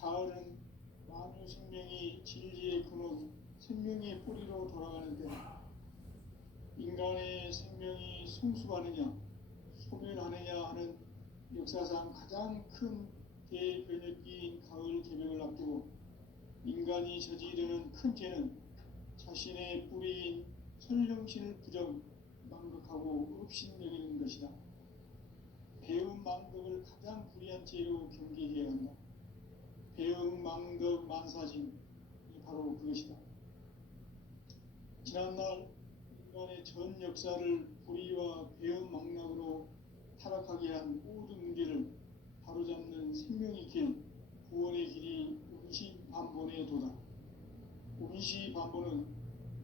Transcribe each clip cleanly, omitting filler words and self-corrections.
가을은 만유 생명이 진리의 근원, 생명의 뿌리로 돌아가는 때다. 인간의 생명이 성숙하느냐, 소멸하느냐 하는 역사상 가장 큰 대변혁기인 가을 개명을 앞두고 인간이 저지르는 큰 죄는 자신의 뿌리인 선령신을 부정, 망극하고 업신여기는 것이다. 배음 망덕을 가장 불의한 죄로 경계해야 한다. 배음 망덕 만사진이 바로 그것이다. 지난날 인간의 전 역사를 불의와 배음 망락으로 타락하게 한 모든 문제를 바로잡는 생명의 길, 구원의 길이 운시반본의 도다. 운시반본은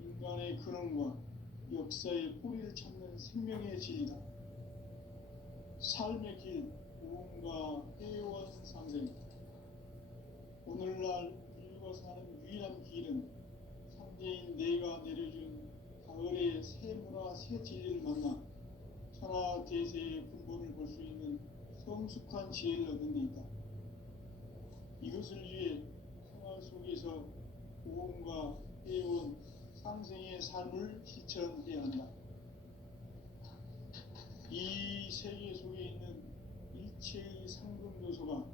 인간의 근원과 역사의 뿌리를 찾는 생명의 진리다. 삶의 길, 무언가 해원 상생. 오늘날 인류가 사는 유일한 길은 삼재인 내가 내려준 가을의 새 문화, 새 진리를 만나 천하 대세의 근본을 볼 수 있는 성숙한 지혜를 얻는 데 있다. 이것을 위해 생활 속에서 보험과 해원, 상생의 삶을 실천해야 한다. 이 세계 속에 있는 일체의 상금 요소가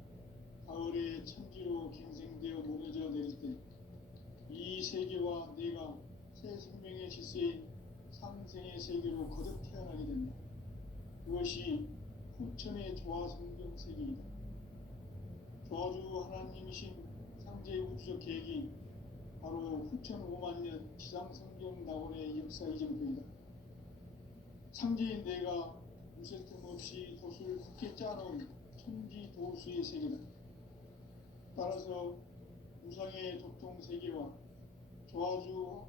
가을의 천지로 갱생되어 무너져 내릴 때 이 세계와 내가 새 생명의 질서의 상생의 세계로 거듭 태어나게 된다. 그것이 후천의 조화성경 세계이다. 조화주 하나님이신 상제의 우주적 계획이 바로 후천 5만년 지상성경 낙원의 역사 이정표이다. 상제인 내가 무쇠 틈 없이 돛을 굳게 짜놓은 천지도수의 세계다. 따라서 우상의 도통세계와 조화주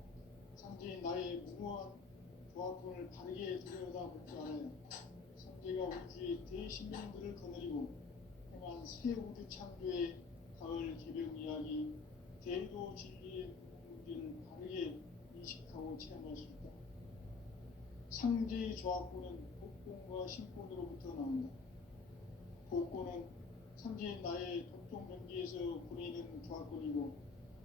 상제인 나의 무모한 조합권을 바르게 들여다볼 줄 알아야 상제가 우주의 대신명들을 거느리고 행한 새 우주 창조의 가을 개벽 이야기, 대도 진리의 문제를 바르게 인식하고 체험할 수 있다. 상제의 조합권은 복권과 신권으로부터 나온다. 복권은 상제인 나의 도통병기에서 보내는 조합권이고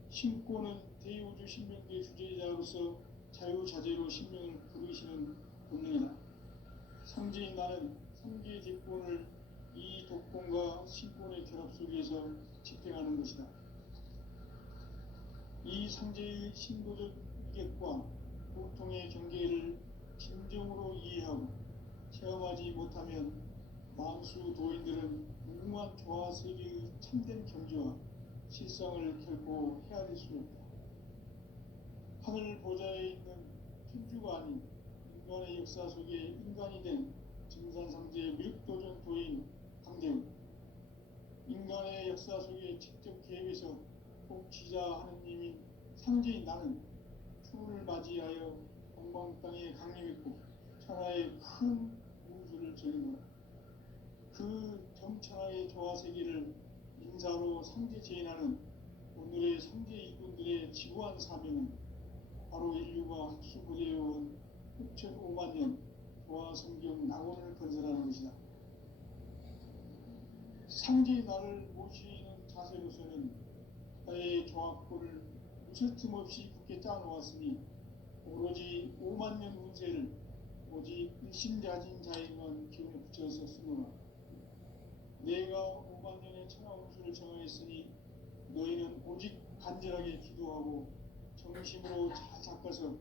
신권은 대우주 신명계 주제자로서 자유자재로 신명을 부르시는 본능이다. 상제인 나는 상제의 직권을 이 독권과 신권의 결합 속에서 집행하는 것이다. 이 상제의 신도적 이격과 고통의 경계를 진정으로 이해하고 체험하지 못하면 만수 도인들은 무궁한 조화 세계의 참된 경지와 실상을 결코 헤아릴 수 없다. 하늘 보좌에 있는 천주가 아닌 인간의 역사 속에 인간이 된 증산상제의 미륵도전 도인 강대훈, 인간의 역사 속에 직접 개입해서 복지자 하느님인 상제인 나는 추운을 맞이하여 동방 땅에 강림했고 천하의 큰 우주를 전이노라. 그 정천하의 조화세계를 인사로 상제 제인하는 오늘의 상제 이군들의 지구한 사명은 바로 인류가 학수고대해온 6,5만 년 조화성경 낙원을 건설하는 것이다. 상제의 나를 모시는 자세로서는 나의 조합권을 무쇠 틈 없이 굳게 짜놓았으니 오로지 5만 년 운세를 오직 일심자진 자에게만 기운을 붙여서 쓰노라. 내가 5만 년의 천하 운수를 정하였으니 너희는 오직 간절하게 기도하고 정심으로 잘 닦아서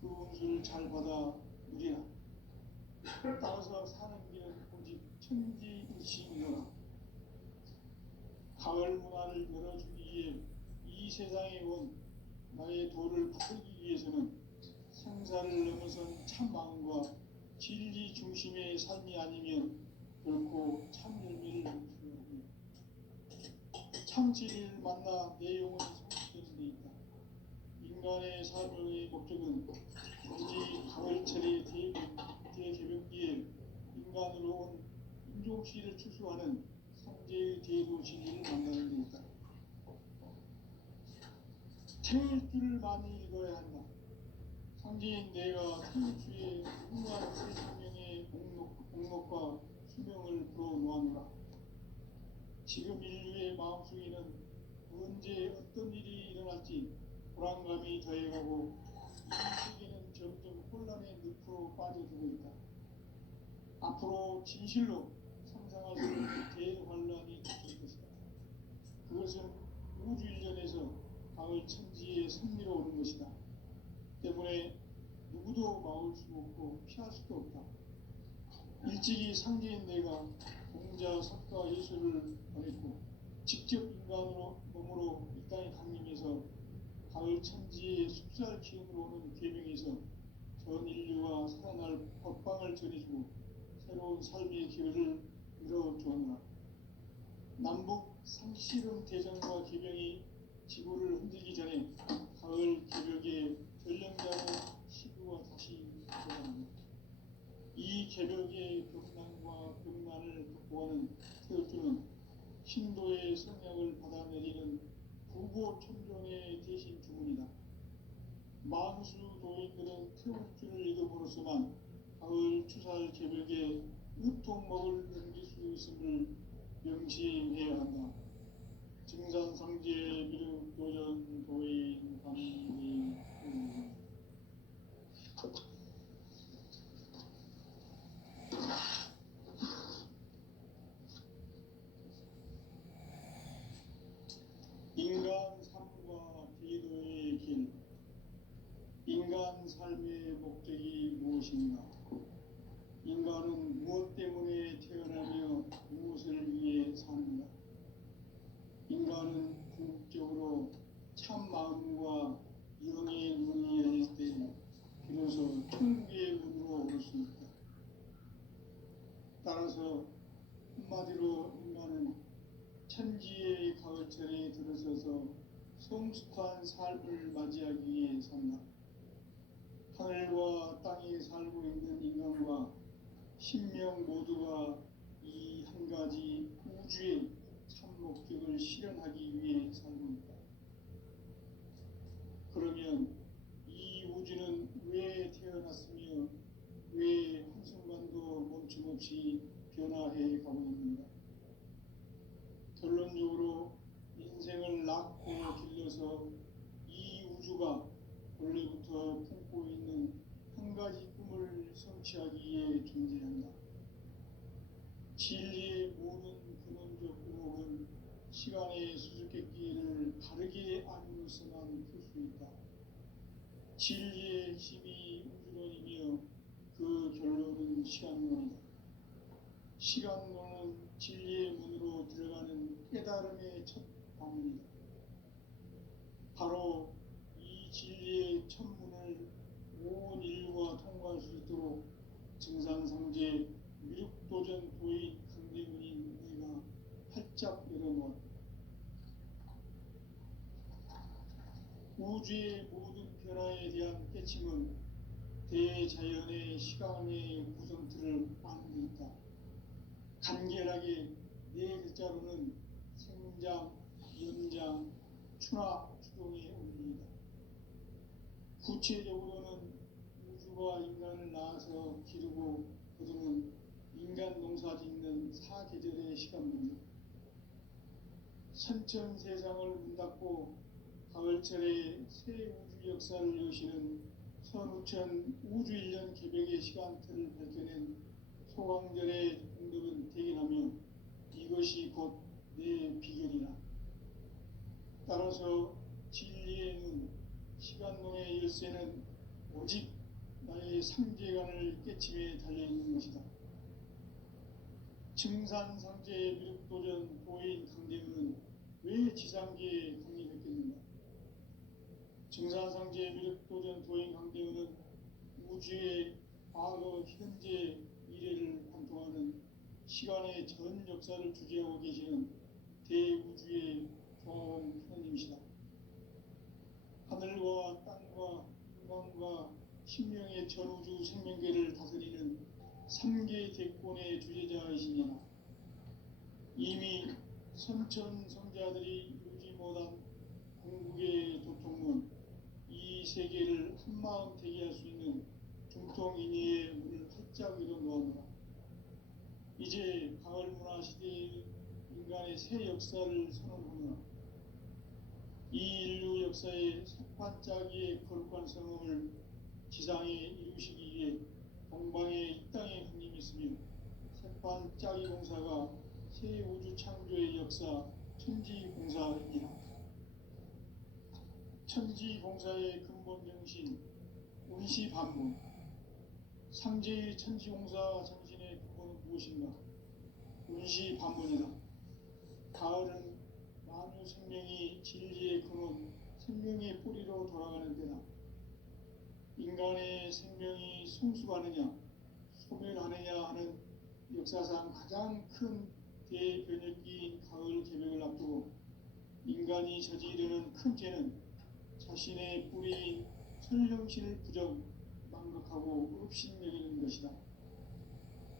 그 운수를 잘 받아 누리라. 따라서 사는 길은 오직 천지일심이노라. 가을 문화를 열어주기 위해 이 세상에 온 나의 도를 바꾸기 위해서는 생사를 넘어선 참 마음과 진리 중심의 삶이 아니면 결코 참 열매를 낼 수 없네. 참 진리를 만나 내 영혼이 성취되는 데 있다. 인간의 삶의 목적은 오직 가을철의 대개벽기에 인간으로 온 인종시를 추수하는 상제의 대도 진리를 만나는 데 있다. 태일주를 많이 읽어야 한다. 상제인 내가 태일주의 훌륭한 새 생명의 목록과 수명을 풀어놓았노라. 지금 인류의 마음속에는 언제 어떤 일이 일어날지 불안감이 더해가고 이 세계는 점점 혼란의 늪으로 빠져들고 있다. 앞으로 진실로 상상할 수 없는 대환란이 닥칠 것이다. 그것은 우주 일련에서 가을 천지의 섭리로 오는 것이다. 때문에 누구도 막을 수 없고 피할 수도 없다. 일찍이 상제인 내가 공자, 석가, 예술을 보냈고 직접 인간으로 몸으로 이 땅에 강림해서 가을 천지의 숫살 기운으로 오는 계명에서 전 인류가 살아날 법방을 전해주고 새로운 삶의 기회를 열어주었노라. 남북 상씨름 대전과 개병이 지구를 흔들기 전에 가을 개벽의 전령자는 시구가 다시 돌아갑니다. 이 개벽의 병난과 병난을 극복하는 태극주는 신도의 성약을 받아내리는 부고 천종의 대신 주문이다. 만수 도인들은 태극주를 읽음으로써만 가을 추살 개벽에 으통먹을 넘길 수 있음을 명심해야 한다. 증산상제 미륵 도전 도인 감리 인간 삶과 기도의 길. 인간 삶의 목적이 무엇인가? 인간은 무엇 때문에 태어나며 무엇을 위해 사는가? 인간은 궁극적으로 참 마음과 영의 눈이 열릴 때 비로소 천국의 문으로 올 수 있다. 따라서 한마디로 인간은 천지의 가을철에 들어서서 성숙한 삶을 맞이하기 위해 산다. 하늘과 땅에 살고 있는 인간과 신명 모두가 이 한 가지 우주의 참 목적을 실현하기 위해 살고 있다. 그러면 이 우주는 왜 태어났으며 왜 한순간도 멈춤없이 변화해 가고 있는가? 결론적으로 인생을 낳고 길러서 이 우주가 원래부터 품고 있는 한 가지 꿈을 성취하기 위해 존재한다. 진리의 모든 근원적 의혹은 시간의 수수께끼를 바르게 알므로서만 풀 수 있다. 진리의 핵심이 우주론이며 그 결론은 시간론이다. 시간론은 진리의 문으로 들어가는 깨달음의 첫 방문이다. 바로 이 진리의 첫 문을 온 인류가 통과할 수 있도록 증산상제 미륵도전 도인 강대문인 내가 활짝 열어놓았다. 우주의 모든 변화에 대한 깨침은 대자연의 시간의 구성틀을 아는 데 있다. 간결하게 네 글자로는 생장, 연장, 추나 추동의 원리이다. 구체적으로는 우주가 인간을 낳아서 기르고 거두는 인간 농사 짓는 사계절의 시간입니다. 선천 세상을 문 닫고 가을철에 새 우주 역사를 여시는 선우천 우주 1년 개벽의 시간틀을 밝혀낸 소강절의 공덕은 대견하며 이것이 곧 내 비결이라. 따라서 진리의 눈, 시간론의 열쇠는 오직 나의 상제관을 깨침에 달려있는 것이다. 증산상제 미륵도전 도인 강대문은 왜 지상계에 강림했겠는가? 증산상제 미륵도전 도인 강대문은 우주의 과거, 현재, 미래를 관통하는 시간의 전 역사를 주재하고 계시는 대우주의 조화원 하나님이시다. 하늘과 땅과 인간과 신명의 전우주 생명계를 다스리는 3개 대권의 주제자이시니라. 이미 선천 성자들이 이루지 못한 궁극의 도통문, 이 세계를 한마음 되게 할 수 있는 중통인의의 문을 활짝 열어놓았노라. 이제 가을 문화 시대의 인간의 새 역사를 선언하노라. 이 인류 역사의 석반짜기의 거룩한 성음을 지상에 이루시기 위해 동방에 이 땅에 군림했으며 석반짜기 공사가 새 우주 창조의 역사 천지공사이라. 천지공사의 근본 정신 운시반본. 상제의 천지공사 정신의 근본은 무엇인가? 운시반본이다. 가을은 만유 생명이 진리의 근원, 생명의 뿌리로 돌아가는 때다. 인간의 생명이 성숙하느냐, 소멸하느냐 하는 역사상 가장 큰 대변혁기인 가을 개벽을 앞두고 인간이 저지르는 큰 죄는 자신의 뿌리인 설령신을 부정, 망각하고 업신여기는 것이다.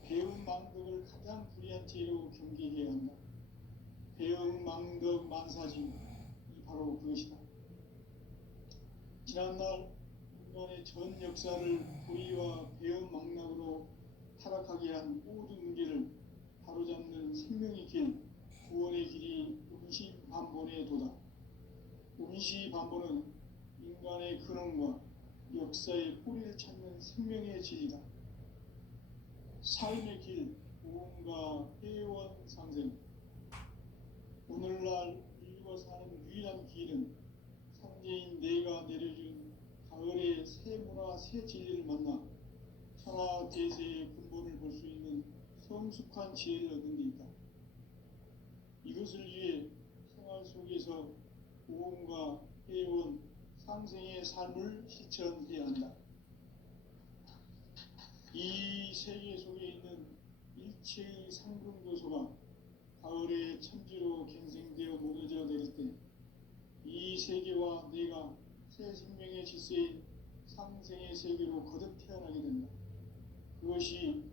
배운 망덕을 가장 불의한 죄로 경계해야 한다. 배운 망덕 만사진, 이 바로 그것이다. 지난날 인간의 전 역사를 불의와 배운 망락으로 타락하게 한 모든 문제를 바로잡는 생명의 길, 구원의 길이 운시반본의 도다. 운시반본은 인간의 근원과 역사의 뿌리를 찾는 생명의 진리다. 삶의 길, 무언가 회원 상생. 오늘날 인류가 사는 유일한 길은 상제인 내가 내려준 가을의 새 문화, 새 진리를 만나 천하 대세의 근본을 볼 수 있는 성숙한 지혜를 얻는 데 있다. 이것을 위해 생활 속에서 무언가 회원 상생의 삶을 실천해야 한다. 이 세계 속에 있는 일체의 상금 요소가 가을의 천지로 갱생되어 무너져 내릴 때 이 세계와 내가 새 생명의 질서인 상생의 세계로 거듭 태어나게 된다. 그것이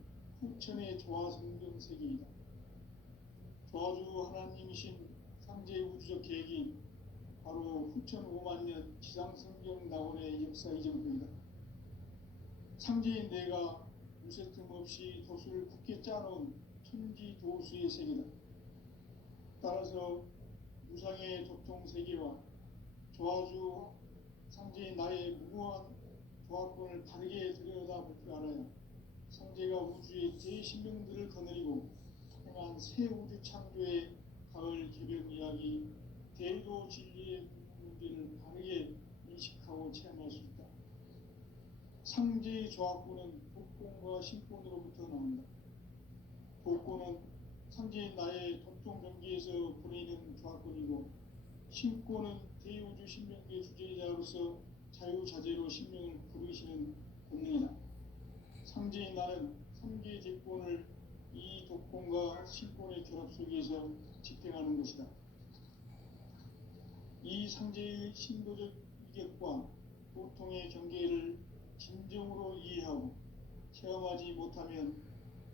후천의 조화성경 세계이다. 조화주 하나님이신 상제의 우주적 계획이 바로 후천 5만 년 지상성경 낙원의 역사 이전입니다. 상제인 내가 무쇠 틈 없이 도수를 굳게 짜놓은 천지 도수의 세계다. 따라서 무상의 도통 세계와 조화주 상제인 나의 무궁한 조화권을 바르게 들여다볼 줄 알아야 상제가 우주의 제 신명들을 거느리고 행한 새 우주 창조의 가을 개벽 이야기, 대도 진리의 문제를 바르게 인식하고 체험할 수 있다. 상제의 조합구는 복권과 신권으로부터 나온다. 복권은 상제인 나의 도통 경계에서 보내는 조합권이고, 신권은 대우주 신명계 주제자로서 자유자재로 신명을 부르시는 본능이다. 상제인 나는 3개 제권을 이 독권과 신권의 결합 속에서 집행하는 것이다. 이 상제의 신도적 이격과 보통의 경계를 진정으로 이해하고 체험하지 못하면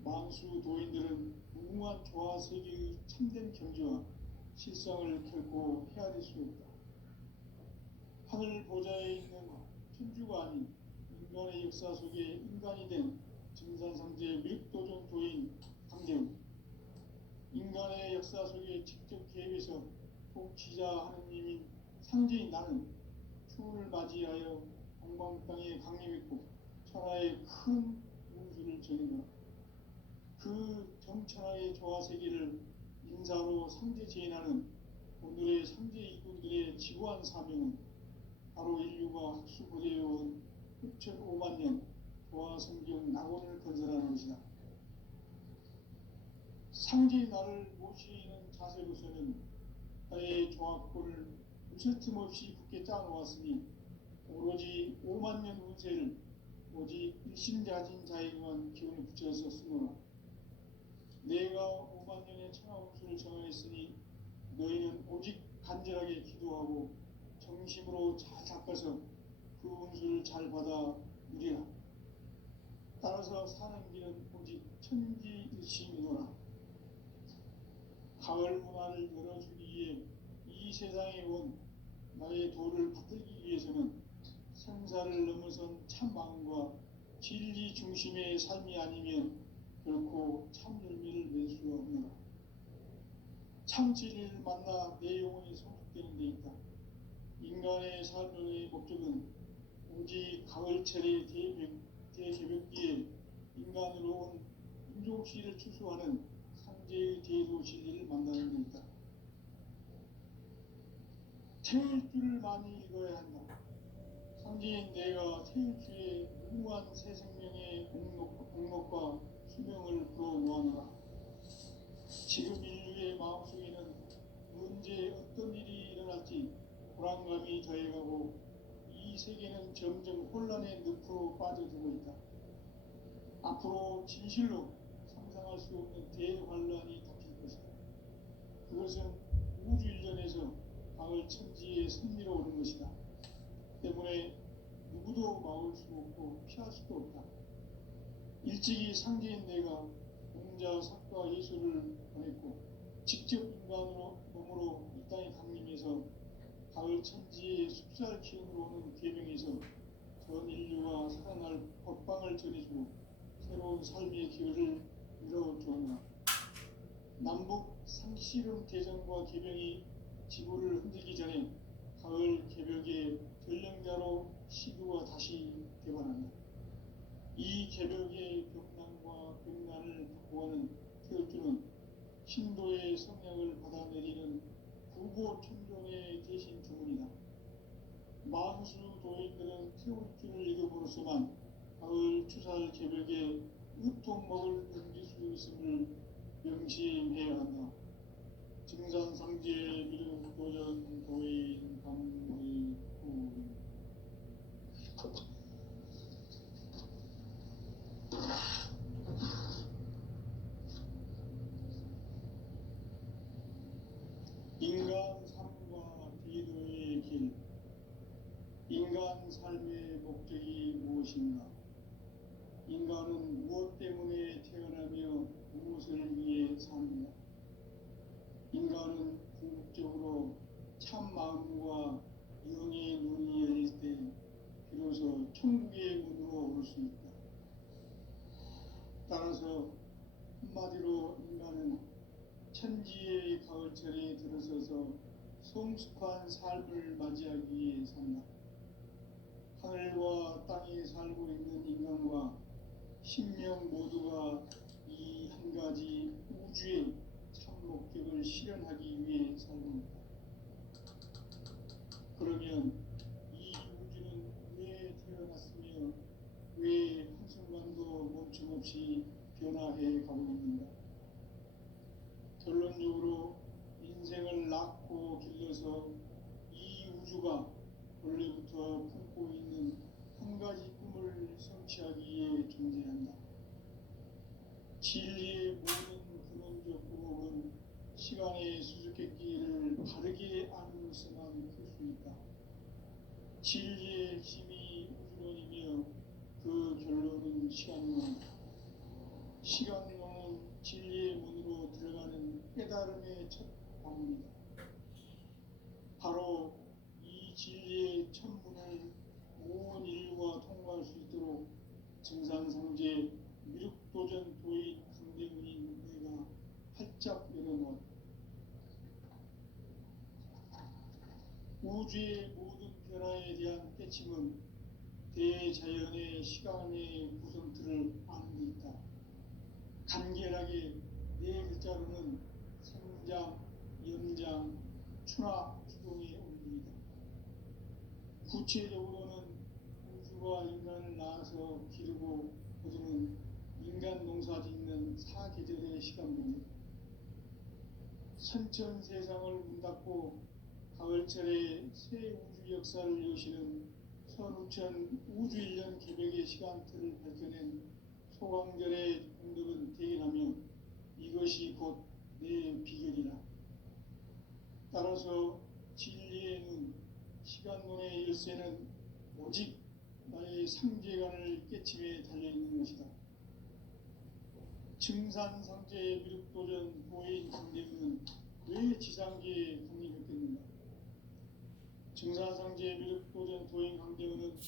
만수 도인들은 무궁한 조화 세계의 참된 경지와 실상을 결코 헤아릴 수 없다. 하늘 보좌에 있는 천주가 아닌 인간의 역사 속에 인간이 된 증산상제의 밀도전 도인 강재훈, 인간의 역사 속에 직접 개입해서 통치자 하느님인 상제인 나는 추운을 맞이하여 동방 땅에 강림했고 천하의 큰 운수를 정인다. 그 정천하의 조화 세계를 인사로 상제 제인하는 오늘의 상제 일꾼들의 지구한 사명은 바로 인류가 학수고대해온 후천 5만 년 조화 성경 낙원을 건설하는 것이다. 상제의 나를 모시는 자세로서는 나의 조합권을 무쇠 틈 없이 굳게 짜놓았으니 오로지 5만 년 운세를 오직 일심자진 자에게만 기운을 붙여서 쓰노라. 내가 5만 년의 천하 운수를 정하였으니 너희는 오직 간절하게 기도하고 정심으로 잘 닦아서 그 운수를 잘 받아 누리라. 따라서 사는 길은 오직 천지일심이노라. 가을 문화를 열어주기 위해 이 세상에 온 나의 도를 받들기 위해서는 생사를 넘어선 참 마음과 진리 중심의 삶이 아니면 결코 참 열매를 낼 수 없노라. 참 진리를 만나 내 영혼이 성숙되는 데 있다. 인간의 삶의 목적은 오직 가을철의 대개벽기에 인간으로 온 민족시를 추수하는 상제의 대도 진리를 만나는 데있다. 태일 줄을 많이 읽어야 한다. 상제인 내가 태일 주에 무궁한 새 생명의 공력과 수명을 불어모아노라. 지금 인류의 마음속에는 언제 어떤 일이 일어날지 불안감이 더해가고 이 세계는 점점 혼란의 늪으로 빠져들고 있다. 앞으로 진실로 상상할 수 없는 대환란이 닥칠 것이다. 그것은 우주 일전에서 가을 천지의 승리로 오는 것이다. 때문에 누구도 막을 수 없고 피할 수도 없다. 일찍이 상제인 내가 공자, 석가, 예수를 보냈고 직접 인간으로 몸으로 이 땅에 강림해서 가을 천지의 숲살 기운으로 오는 계명에서 전 인류가 살아날 법방을 전해주고 새로운 삶의 기회를 열어주었노라. 남북 상씨름 대전과 계명이 지구를 흔들기 전에 가을 개벽의 전령자로 시구가 다시 되관한다. 이 개벽의 병난과 병난을 바꿔가는 태울주는 신도의 성약을 받아내리는 구보 천존의 대신 주문이다. 만수 도인들은 태울주를 읽음으로써만 가을 추살 개벽에 으통먹을 던질 수 있음을 명심해야 한다. 증산상제 미륵 도전 도인 강의 후 인간 삶과 기도의 길. 인간 삶의 목적이 무엇인가? 인간은 무엇 때문에 태어나며 무엇을 위해 사는가? 인간은 궁극적으로 참 마음과 영의 눈이 열릴 때 비로소 천국의 문으로 올 수 있다. 따라서 한마디로 인간은 천지의 가을철에 들어서서 성숙한 삶을 맞이하기 위해 산다. 하늘과 땅에 살고 있는 인간과 신명 모두가 이 한 가지 우주의 참 목적을 실현하기 위해 살고 있다. 그러면 이 우주는 왜 태어났으며 왜 한순간도 멈춤없이 변화해 가고 있는가? 결론적으로 인생을 낳고 길러서 이 우주가 원래부터 품고 있는 한 가지 꿈을 성취하기 위해 존재한다. 진리의 모든 근원적 구멍은 시간의 수수께끼를 바르게 안으로서만 풀 수 있다. 진리의 핵심이 우주론이며 그 결론은 시간론이다. 시간론은 진리의 문으로 들어가는 깨달음의 첫 방문이다. 바로 이 진리의 첫 문을 온 인류가 통과할 수 있도록 증산상제 미륵도전 도인 강대문인 내가 활짝 열어놓았다. 우주의 모든 변화에 대한 깨침은 대자연의 시간의 구성틀을 아는 데 있다. 간결하게 네 글자로는 생장, 연장, 추나 추동의 원리이다. 구체적으로는 우주가 인간을 낳아서 기르고 거두는 인간 농사 짓는 사계절의 시간분이다. 선천 세상을 문 닫고 가을철에 새 우주 역사를 여시는 선우천 우주일년 개벽의 시간틀을 밝혀낸 소강절의 공덕은 대견하며 이것이 곧 내 비결이라. 따라서 진리의 눈, 시간론의 열쇠는 오직 나의 상제관을 깨침에 달려있는 것이다. 증산상제의 미륵도전 도인 강대문은 왜 지상계에 강림했겠는가? 증산상제의 미륵도전 도인 강대문은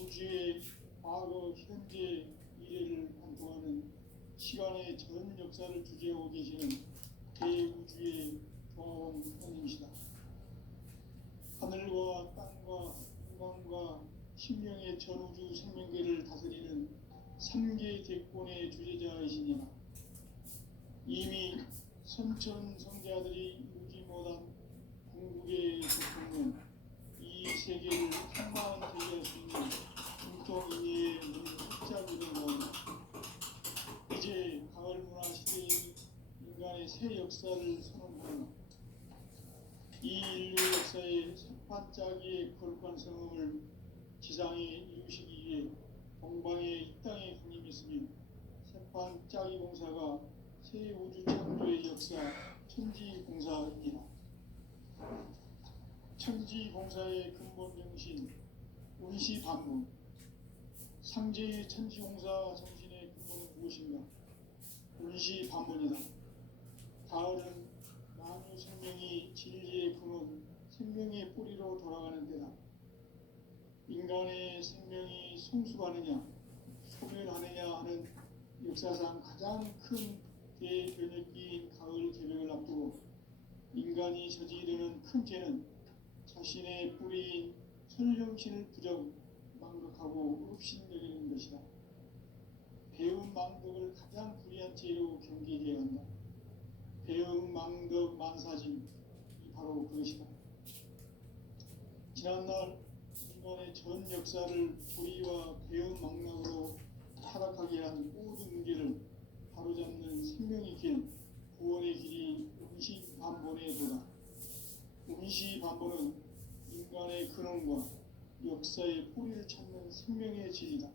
우주의 과거, 현재, 미래를 관통하는 시간의 전 역사를 주재하고 계시는 대우주의 조화원 하나님이시다. 하늘과 땅 신명의 전우주 생명계를 다스리는 3계 대권의 주제자이시니라. 이미 선천 성자들이 이루지 못한 궁극의 고통은 이 세계를 한마음 되게 할 수 있는 중통인의의 문을 활짝 열어놓은 이제 가을 문화 시대의 인간의 새 역사를 선언하는 이 인류 역사의 반짝이의 거룩한 성음을 지상에 이루시기 위해 동방의 이 땅에 군림했으며 세판짜기 공사가 새 우주 창조의 역사 천지공사입니다. 천지공사의 근본 정신 운시반문. 상제의 천지공사 정신의 근본은 무엇인가? 운시반문이다. 가을은 만유 생명이 진리의 근원, 생명의 뿌리로 돌아가는 때다. 인간의 생명이 성숙하느냐, 소멸하느냐 하는 역사상 가장 큰 대변혁기인 가을 개벽을 앞두고 인간이 저지르는 큰 죄는 자신의 뿌리인 설령신을 망각하고 업신여기는 것이다. 배운 망덕을 가장 불의한 죄로 경계해야 한다. 배운 망덕 만사짐이 바로 그것이다. 지난날 인간의 전 역사를 불의와 배운 망락으로 타락하게 한 모든 문제를 바로잡는 생명의 길, 구원의 길이 운시반본의 도다. 운시반본은 인간의 근원과 역사의 뿌리를 찾는 생명의 진리다.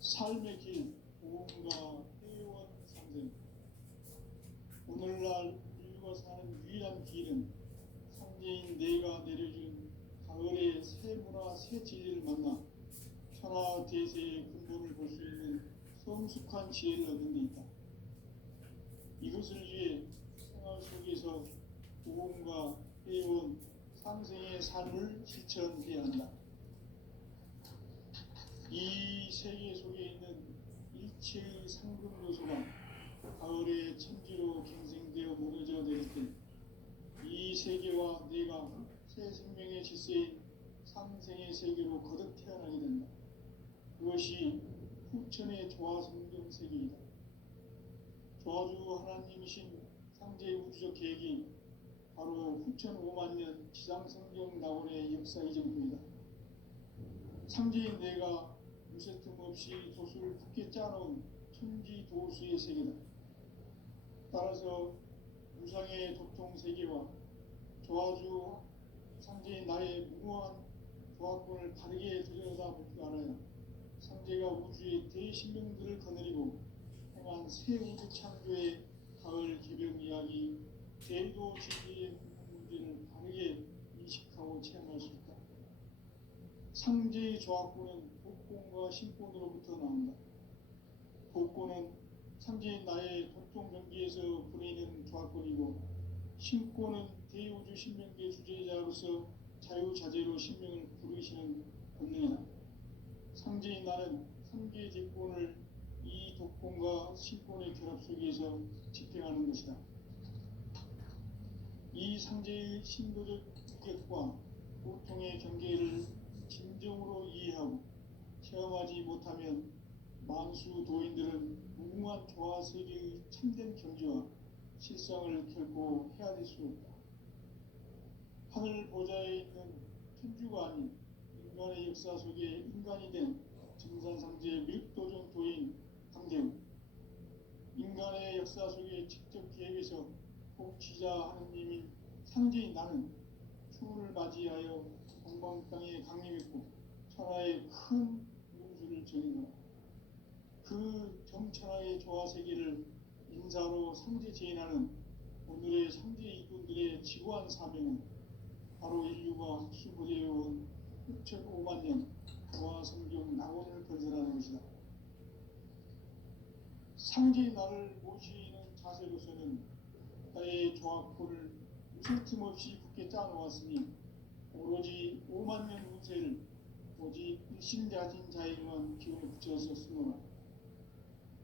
삶의 길, 보험과 회원 상생. 오늘날 인류가 사는 유일한 길은 상제인 내가 내려준 가을의 새 문화, 새 진리를 만나 천하 대세의 근본을 볼 수 있는 성숙한 지혜를 얻는 데 있다. 이것을 위해 생활 속에서 보험과 회원, 상생의 삶을 실천해야 한다. 이 세계 속에 있는 일체의 상급 요소가 가을의 천지로 갱생되어 무너져 내릴 때 이 세계와 내가 새 생명의 질서인 상생의 세계로 거듭 태어나게 된다. 그것이 후천의 조화성경 세계이다. 조화주 하나님이신 상제의 우주적 계획이 바로 후천 5만 년 지상성경 낙원의 역사 이전부이다. 상제인 내가 무쇠 틈 없이 도수를 굳게 짜놓은 천지 도수의 세계다. 따라서 무상의 도통 세계와 조화주 상제인 나의 무모한 조화권을 바르게 들여다보지 않아야 상제가 우주의 대신명들을 거느리고 행한 새 우주 창조의 가을 개벽 이야기, 대도 진리의 문제를 바르게 인식하고 체험할 수 있다. 상제의 조화권은 복권과 신권으로부터 나온다. 복권은 상제인 나의 도통 경계에서 부리는 조화권이고, 신권은 대우주 신명계 주제자로서 자유자재로 신명을 부르시는 권능이다. 상제인 나는 3계 대권을 이 독권과 신권의 결합 속에서 집행하는 것이다. 이 상제의 신도적 유격과 고통의 경계를 진정으로 이해하고 체험하지 못하면 만수 도인들은 무궁한 조화 세계의 참된 경지와 실상을 결코 헤아릴 수 없다. 하늘 보좌에 있는 천주가 아닌 인간의 역사 속에 인간이 된 정산상제의 밀도적 도인 강대우, 인간의 역사 속에 직접 기획해서 복지자 하느님인 상제인 나는 추운을 맞이하여 동방 땅에 강림했고 천하의 큰 운수를 정해놓아 그 정천하의 조화 세계를 인사로 상제 제인하는 오늘의 상제 이꾼들의 지구한 사명은 바로 인류가 수고되어온 6,5만 년 조화 성경 낙원을 건설하는 것이다. 상제의 나를 모시는 자세로서는 나의 조화권을 무슨 틈 없이 굳게 짜놓았으니 오로지 5만 년 운세를 오직 일심자진 자에게만 기운을 붙여서 쓰노라.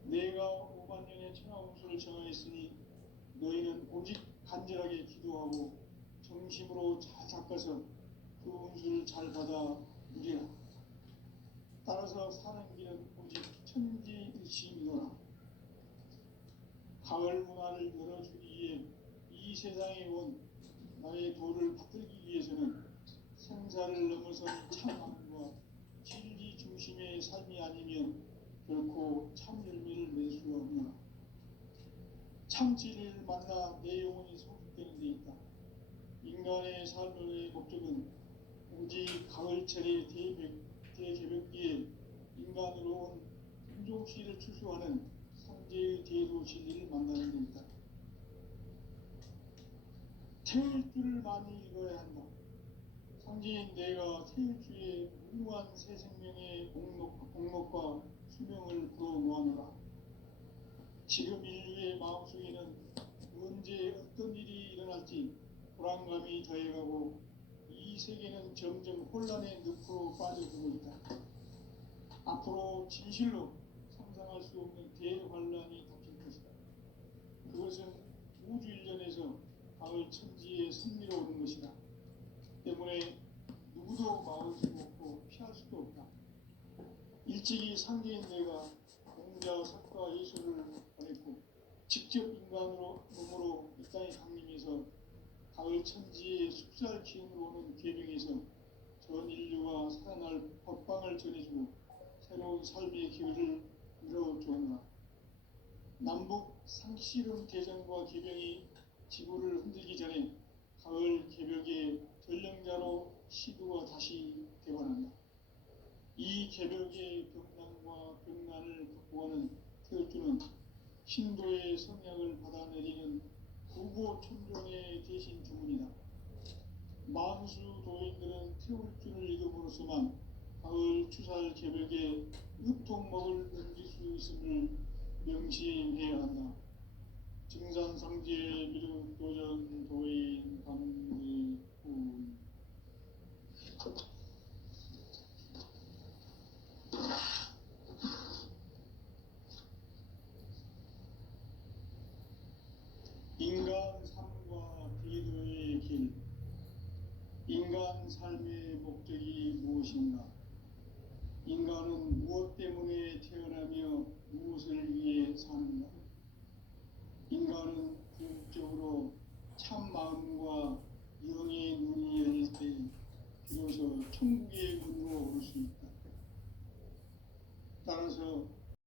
내가 5만 년의 천하 운수를 정하였으니 너희는 오직 간절하게 기도하고 정심으로 잘 닦아서 그 운수를 잘 받아 우리라. 따라서 사는 길은 오직 천지일심이노라. 가을 문화를 열어주기 위해 이 세상에 온 나의 도를 붙들기 위해서는 생사를 넘어선 참함과 진리 중심의 삶이 아니면 결코 참 열매를 낼 수가 없노라. 참치를 만나 내 영혼이 소극되는 데 있다. 인간의 삶의 목적은 오직 가을철의 대개벽기에 인간으로 온 인종씨를 추수하는 성제의 대도 진리를 만나는 데 있다. 태일주를 많이 읽어야 한다. 상제인 내가 태일주의 무궁한 새 생명의 공목과 수명을 불어모아노라. 지금 인류의 마음속에는 언제 어떤 일이 일어날지 불안감이 더해가고 이 세계는 점점 혼란의 늪으로 빠져들고 있다. 앞으로 진실로 상상할 수 없는 대환란이 닥칠 것이다. 그것은 우주 일련에서 가을 천지의 선미로 오는 것이다. 때문에 누구도 막을 수 없고 피할 수도 없다. 일찍이 상제인 내가 공자, 석가, 예술을 보냈고 직접 인간으로 몸으로 이 땅에 강림해서 가을 천지의 숲살 기운으로 오는 계명에서 전 인류가 살아날 법방을 전해주고 새로운 삶의 기회를 이뤄주었노라. 남북 상씨름 대전과 개병이 지구를 흔들기 전에 가을 개벽의 전령자로 시도가 다시 되관한다. 이 개벽의 병난과 병난을 극복하는 태울주는 신도의 성약을 받아내리는 구고 천종의 대신 주문이다. 만수 도인들은 태울주를 읽음으로써만 가을 추살 개벽에 으통목을 넘길 수 있음을 명심해야 한다. 증산상제 미륵도전 도인 감리후. 인간 삶과 대도의 길. 인간 삶의 목적이 무엇인가? 인간은 무엇 때문에 태어나며 무엇을 위해 사는가?